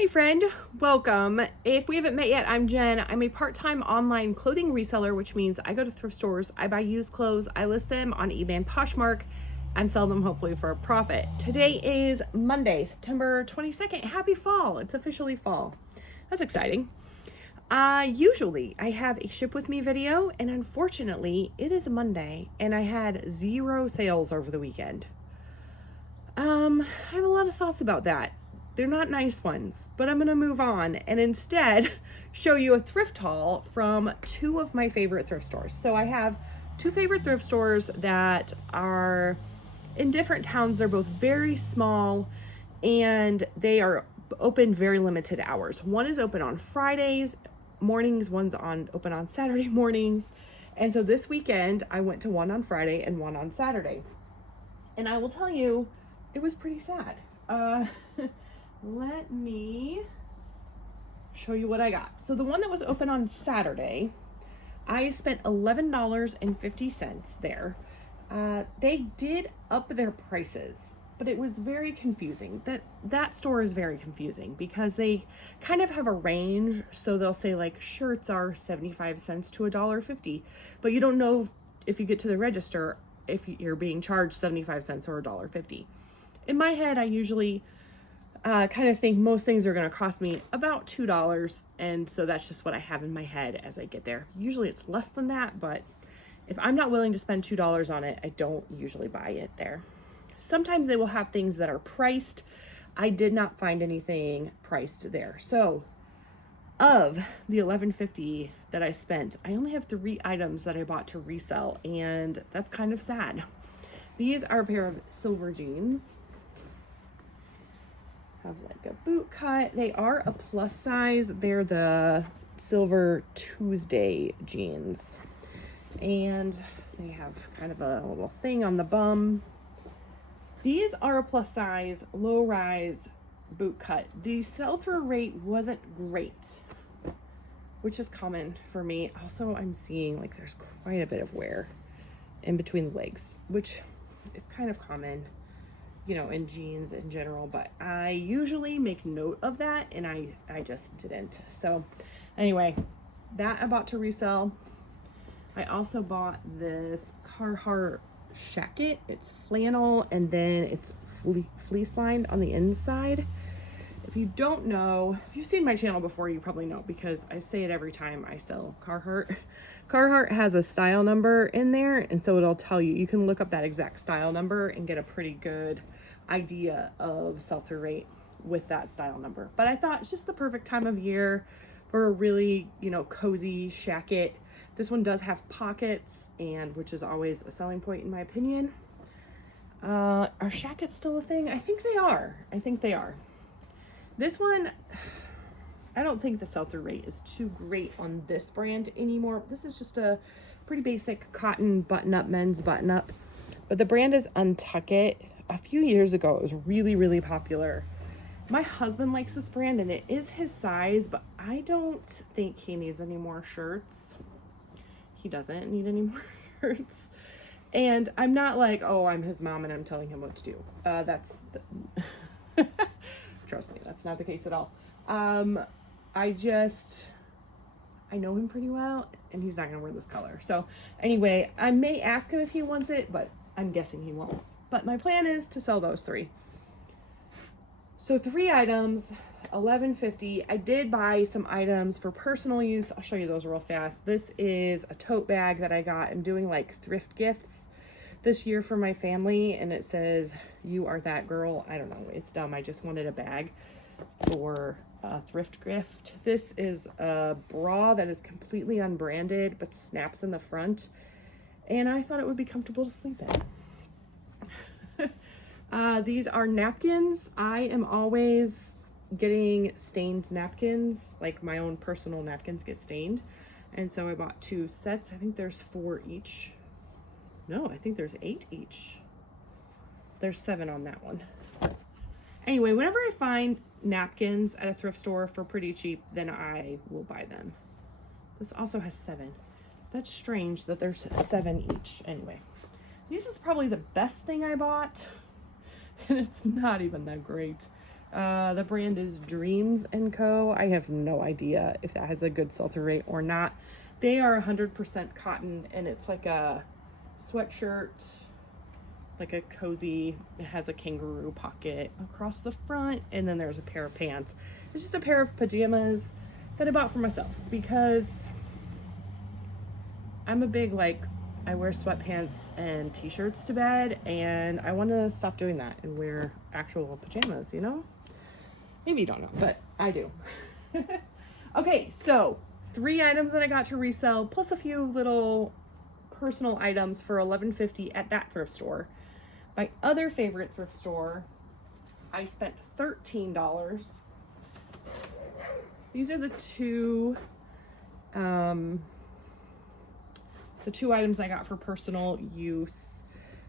Hey friend, welcome. If we haven't met yet, I'm Jen. I'm a part-time online clothing reseller, which means I go to thrift stores, I buy used clothes, I list them on eBay and Poshmark, and sell them hopefully for a profit. Today is Monday, September 22nd. Happy fall. It's officially fall. That's exciting. Usually I have a ship with me video, and unfortunately it is Monday and I had 0 sales over the weekend. I have a lot of thoughts about that. They're not nice ones, but I'm gonna move on and instead show you a thrift haul from 2 of my favorite thrift stores. So I have 2 favorite thrift stores that are in different towns. They're both very small and they are open very limited hours. One is open on Fridays mornings, one's open on Saturday mornings. And so this weekend I went to one on Friday and one on Saturday. And I will tell you, it was pretty sad. Let me show you what I got. So the one that was open on Saturday, I spent $11.50 there. They did up their prices, but it was very confusing. That store is very confusing because they kind of have a range. So they'll say like shirts are 75 cents to $1.50, but you don't know if you get to the register if you're being charged 75 cents or $1.50. In my head, I usually kind of think most things are going to cost me about $2, and so that's just what I have in my head as I get there. Usually it's less than that, but if I'm not willing to spend $2 on it, I don't usually buy it there. Sometimes they will have things that are priced. I did not find anything priced there. So of the $11.50 that I spent, I only have 3 items that I bought to resell, and that's kind of sad. These are a pair of silver jeans. Have like a boot cut. They are a plus size. They're the Silver Tuesday jeans. And they have kind of a little thing on the bum. These are a plus size, low rise boot cut. The sell-through rate wasn't great, which is common for me. Also, I'm seeing like there's quite a bit of wear in between the legs, which is kind of common, you know, in jeans in general, but I usually make note of that and I just didn't. So anyway, that I bought to resell. I also bought this Carhartt shacket. It's flannel and then it's fleece lined on the inside. If you don't know, if you've seen my channel before, you probably know because I say it every time I sell Carhartt. Carhartt has a style number in there, and so it'll tell you, you can look up that exact style number and get a pretty good idea of sell-through rate with that style number. But I thought it's just the perfect time of year for a really, you know, cozy shacket. This one does have pockets, and which is always a selling point in my opinion. Are shackets still a thing? I think they are. This one, I don't think the sell-through rate is too great on this brand anymore. This is just a pretty basic cotton button-up, men's button-up. But the brand is Untuckit. A few years ago, it was really, really popular. My husband likes this brand, and it is his size, but I don't think he needs any more shirts. He doesn't need any more shirts. And I'm not like, oh, I'm his mom and I'm telling him what to do. Trust me, that's not the case at all. I know him pretty well, and he's not gonna wear this color. So anyway, I may ask him if he wants it, but I'm guessing he won't. But my plan is to sell those 3. So 3 items, $11.50. I did buy some items for personal use. I'll show you those real fast. This is a tote bag that I got. I'm doing like thrift gifts this year for my family, and it says, "You are that girl." I don't know. It's dumb. I just wanted a bag for a thrift gift. This is a bra that is completely unbranded but snaps in the front, and I thought it would be comfortable to sleep in. These are napkins. I am always getting stained napkins, like my own personal napkins get stained. And so I bought 2 sets. I think there's 4 each. No, I think there's 8 each. There's 7 on that one. Anyway, whenever I find napkins at a thrift store for pretty cheap, then I will buy them. This also has 7. That's strange that there's 7 each. Anyway, this is probably the best thing I bought. And it's not even that great. The brand is Dreams & Co. I have no idea if that has a good sell-through rate or not. They are 100% cotton, and it's like a sweatshirt, like a cozy. It has a kangaroo pocket across the front, and then there's a pair of pants. It's just a pair of pajamas that I bought for myself because I'm a big, like, I wear sweatpants and t-shirts to bed, and I want to stop doing that and wear actual pajamas, you know? Maybe you don't know, but I do. Okay, so 3 items that I got to resell, plus a few little personal items for $11.50 at that thrift store. My other favorite thrift store, I spent $13. These are the two items I got for personal use.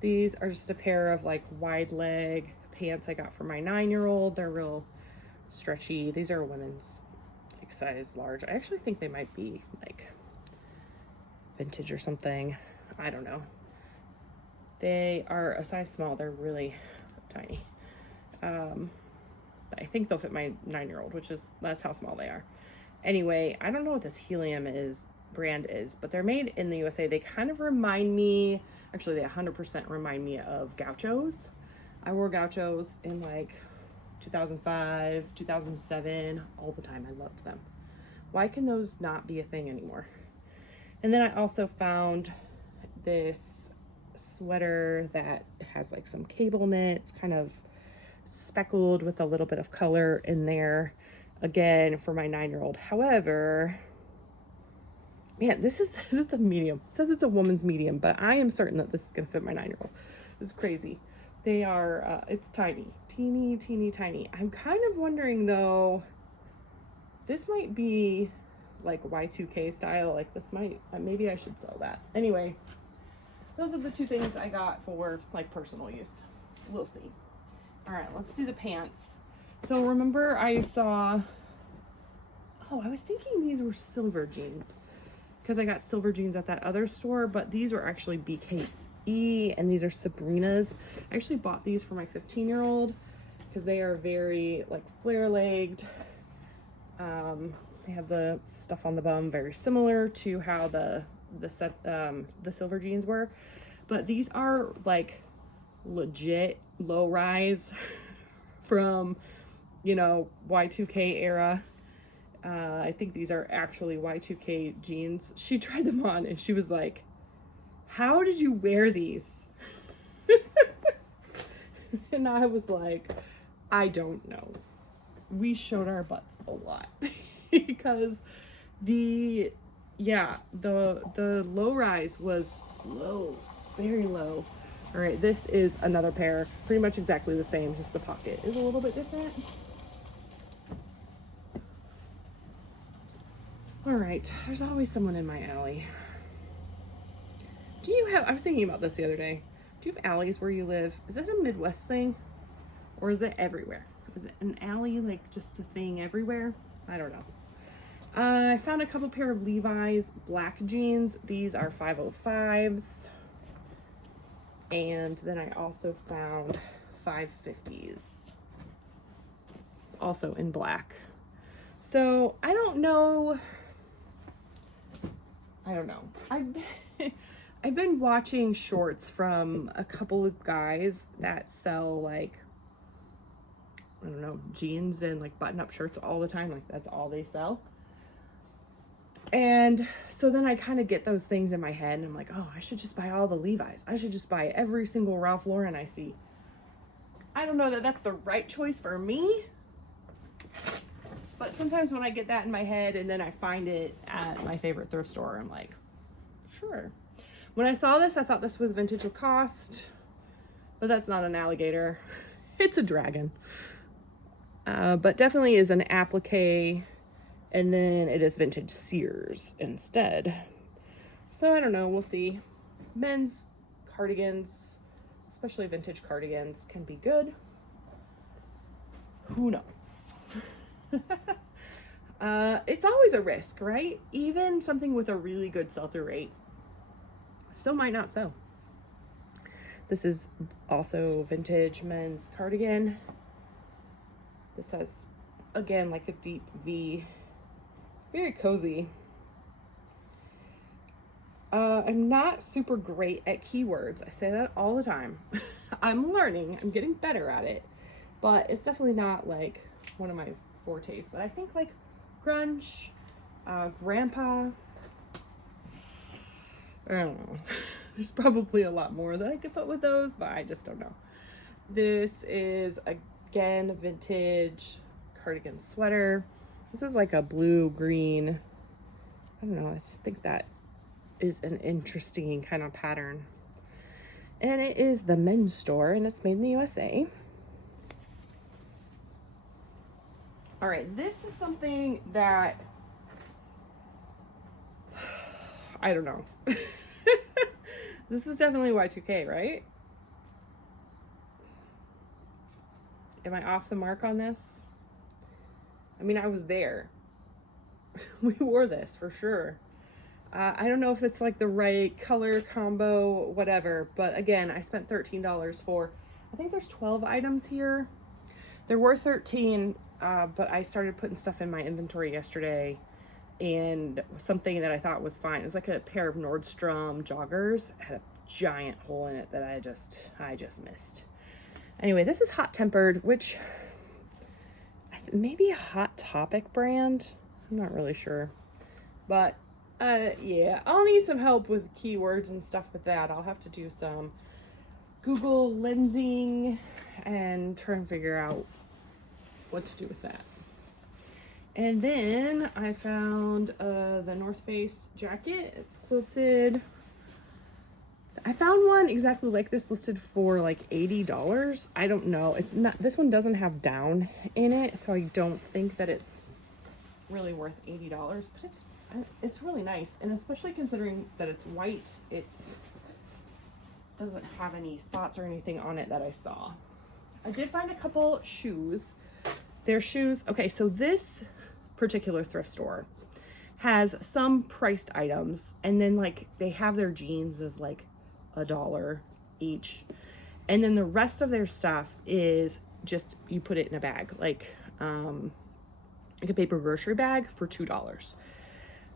These are just a pair of like wide leg pants I got for my 9-year-old. They're real stretchy. These are a women's like size large. I actually think they might be like vintage or something. I don't know. They are a size small. They're really tiny. I think they'll fit my 9-year-old, that's how small they are. Anyway, I don't know what this Helium brand is, but they're made in the USA. They kind of remind me, actually they 100% remind me of Gauchos. I wore Gauchos in like 2005, 2007, all the time. I loved them. Why can those not be a thing anymore? And then I also found this sweater that has like some cable knit. It's kind of speckled with a little bit of color in there, again for my 9-year-old. However, man, it's a medium. It says it's a woman's medium, but I am certain that this is gonna fit my 9-year-old. This is crazy. They are it's tiny, teeny tiny. I'm kind of wondering though, this might be like Y2K style. Like this might, maybe I should sell that. Anyway, those are the 2 things I got for like personal use. We'll see. All right, let's do the pants. So remember I saw, I was thinking these were silver jeans because I got silver jeans at that other store, but these were actually BKE and these are Sabrina's. I actually bought these for my 15-year-old because they are very like flare-legged. They have the stuff on the bum very similar to how the silver jeans were, but these are like legit low rise from, you know, Y2K era. I think these are actually Y2K jeans. She tried them on and she was like, how did you wear these? And I was like, I don't know. We showed our butts a lot because the low rise was low, very low. All right, this is another pair, pretty much exactly the same, just the pocket is a little bit different. All right, there's always someone in my alley. I was thinking about this the other day. Do you have alleys where you live? Is that a Midwest thing? Or is it everywhere? Is it an alley, like just a thing everywhere? I don't know. I found a couple pair of Levi's black jeans. These are 505s. And then I also found 550s. Also in black. So I don't know. I've been watching shorts from a couple of guys that sell like, I don't know, jeans and like button-up shirts all the time. Like that's all they sell. And so then I kind of get those things in my head and I'm like, oh, I should just buy all the Levi's. I should just buy every single Ralph Lauren I see. I don't know that that's the right choice for me. But sometimes when I get that in my head and then I find it at my favorite thrift store, I'm like, sure. When I saw this, I thought this was vintage Lacoste, but that's not an alligator. It's a dragon. But definitely is an applique, and then it is vintage Sears instead. So I don't know, we'll see. Men's cardigans, especially vintage cardigans, can be good. Who knows? It's always a risk, right? Even something with a really good sell-through rate still might not sell. This is also vintage men's cardigan. This has, again, like a deep V. Very cozy. I'm not super great at keywords. I say that all the time. I'm learning. I'm getting better at it. But it's definitely not like one of my fortes. But I think like grunge, grandpa. I don't know. There's probably a lot more that I could put with those, but I just don't know. This is, again, vintage cardigan sweater. This is like a blue-green. I don't know. I just think that is an interesting kind of pattern. And it is the men's store, and it's made in the USA. All right, this is something that I don't know. This is definitely Y2K, right? Am I off the mark on this? I mean, I was there. We wore this for sure. I don't know if it's like the right color combo, whatever, but again, I spent $13 for, I think there's 12 items here. There were 13, but I started putting stuff in my inventory yesterday, and something that I thought was fine. It was like a pair of Nordstrom joggers. It had a giant hole in it that I just missed. Anyway, this is Hot Tempered, which maybe a Hot Topic brand. I'm not really sure, but yeah, I'll need some help with keywords and stuff with that. I'll have to do some Google lensing and try and figure out what to do with that. And then I found the North Face jacket. It's quilted. I found one exactly like this listed for like $80. I don't know. It's not, this one doesn't have down in it, so I don't think that it's really worth $80, but it's really nice. And especially considering that it's white, it's doesn't have any spots or anything on it that I saw. I did find a couple shoes. Their shoes, okay, so this particular thrift store has some priced items, and then like they have their jeans as like $1 each, and then the rest of their stuff is just, you put it in a bag, like a paper grocery bag for $2.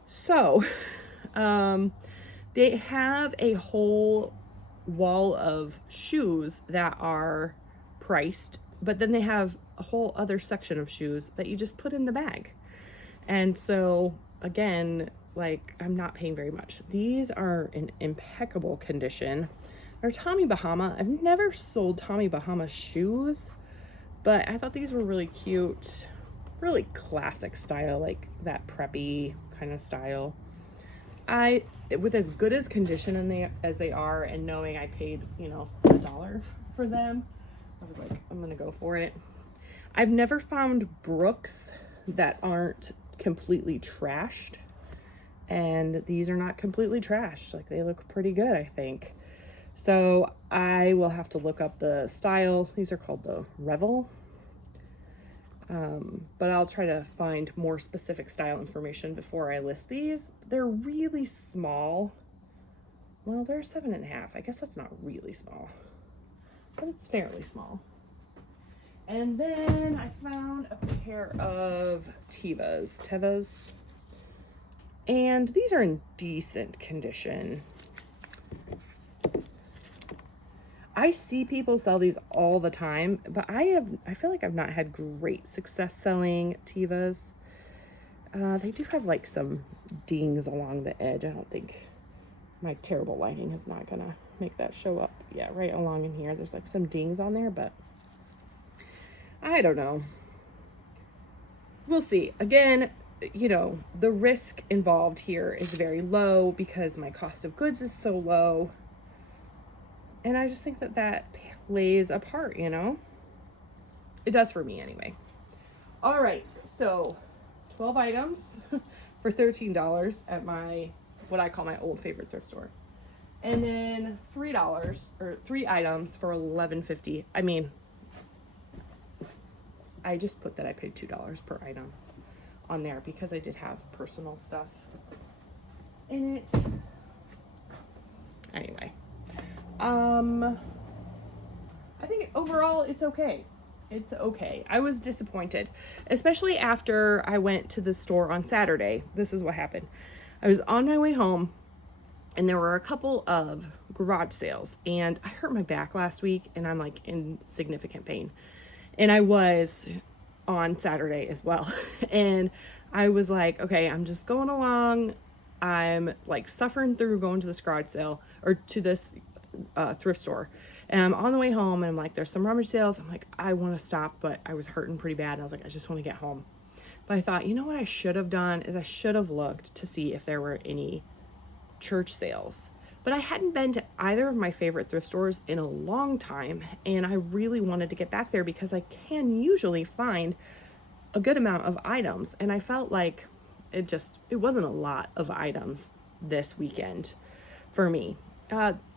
So they have a whole wall of shoes that are priced, but then they have a whole other section of shoes that you just put in the bag. And so again, like, I'm not paying very much. These are in impeccable condition. They're Tommy Bahama. I've never sold Tommy Bahama shoes, but I thought these were really cute, really classic style, like that preppy kind of style. With as good as condition as they are, and knowing I paid, you know, $1 for them, I was like, I'm gonna go for it. I've never found Brooks that aren't completely trashed, and these are not completely trashed. Like, they look pretty good, I think. So I will have to look up the style. These are called the Revel. But I'll try to find more specific style information before I list these. They're really small. Well, they're 7.5. I guess that's not really small, but it's fairly small. And then I found a pair of Tevas, and these are in decent condition. I see people sell these all the time, but I feel like I've not had great success selling Tevas. They do have like some dings along the edge. I don't think, my terrible lighting is not gonna make that show up. Yeah, right along in here, there's like some dings on there, but I don't know. We'll see. Again, you know, the risk involved here is very low because my cost of goods is so low. And I just think that that plays a part, you know? It does for me anyway. All right, so 12 items for $13 at my, what I call my old favorite thrift store. And then $3, or 3 items for $11.50. I mean, I just put that I paid $2 per item on there because I did have personal stuff in it. Anyway. I think overall it's okay. It's okay. I was disappointed, especially after I went to the store on Saturday. This is what happened. I was on my way home and there were a couple of garage sales, and I hurt my back last week and I'm like in significant pain. And I was on Saturday as well. And I was like, okay, I'm just going along. I'm like suffering through going to this garage sale or to this thrift store. And I'm on the way home and I'm like, there's some rummage sales. I'm like, I want to stop, but I was hurting pretty bad. And I was like, I just want to get home. But I thought, you know what I should have done is I should have looked to see if there were any church sales. But I hadn't been to either of my favorite thrift stores in a long time. And I really wanted to get back there because I can usually find a good amount of items. And I felt like it wasn't a lot of items this weekend for me.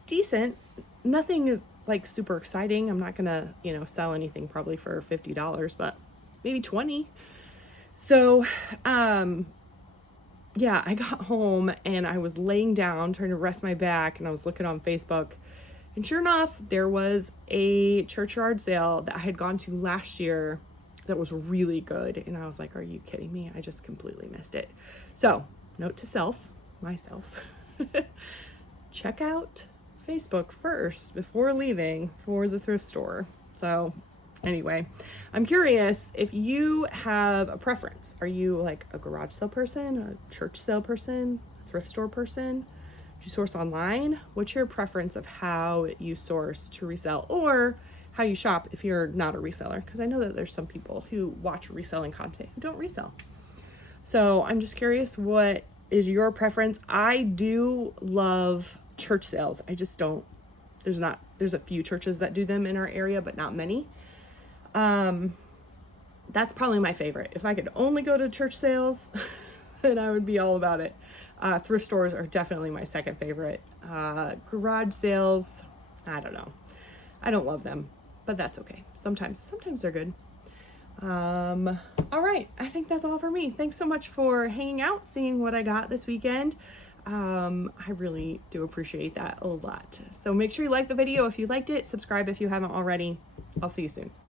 Decent. Nothing is like super exciting. I'm not gonna, sell anything probably for $50, but maybe 20. So, yeah, I got home and I was laying down trying to rest my back and I was looking on Facebook, and sure enough, there was a churchyard sale that I had gone to last year that was really good. And I was like, are you kidding me? I just completely missed it. So, note to myself, check out Facebook first before leaving for the thrift store. So anyway, I'm curious if you have a preference. Are you like a garage sale person, a church sale person, thrift store person? Do you source online? What's your preference of how you source to resell, or how you shop if you're not a reseller? Because I know that there's some people who watch reselling content who don't resell. So I'm just curious, what is your preference? I do love church sales. I just don't, there's a few churches that do them in our area, but not many. That's probably my favorite. If I could only go to church sales, then I would be all about it. Thrift stores are definitely my second favorite. Garage sales, I don't know. I don't love them, but that's okay. Sometimes they're good. All right. I think that's all for me. Thanks so much for hanging out, seeing what I got this weekend. I really do appreciate that a lot. So make sure you like the video if you liked it, subscribe if you haven't already. I'll see you soon.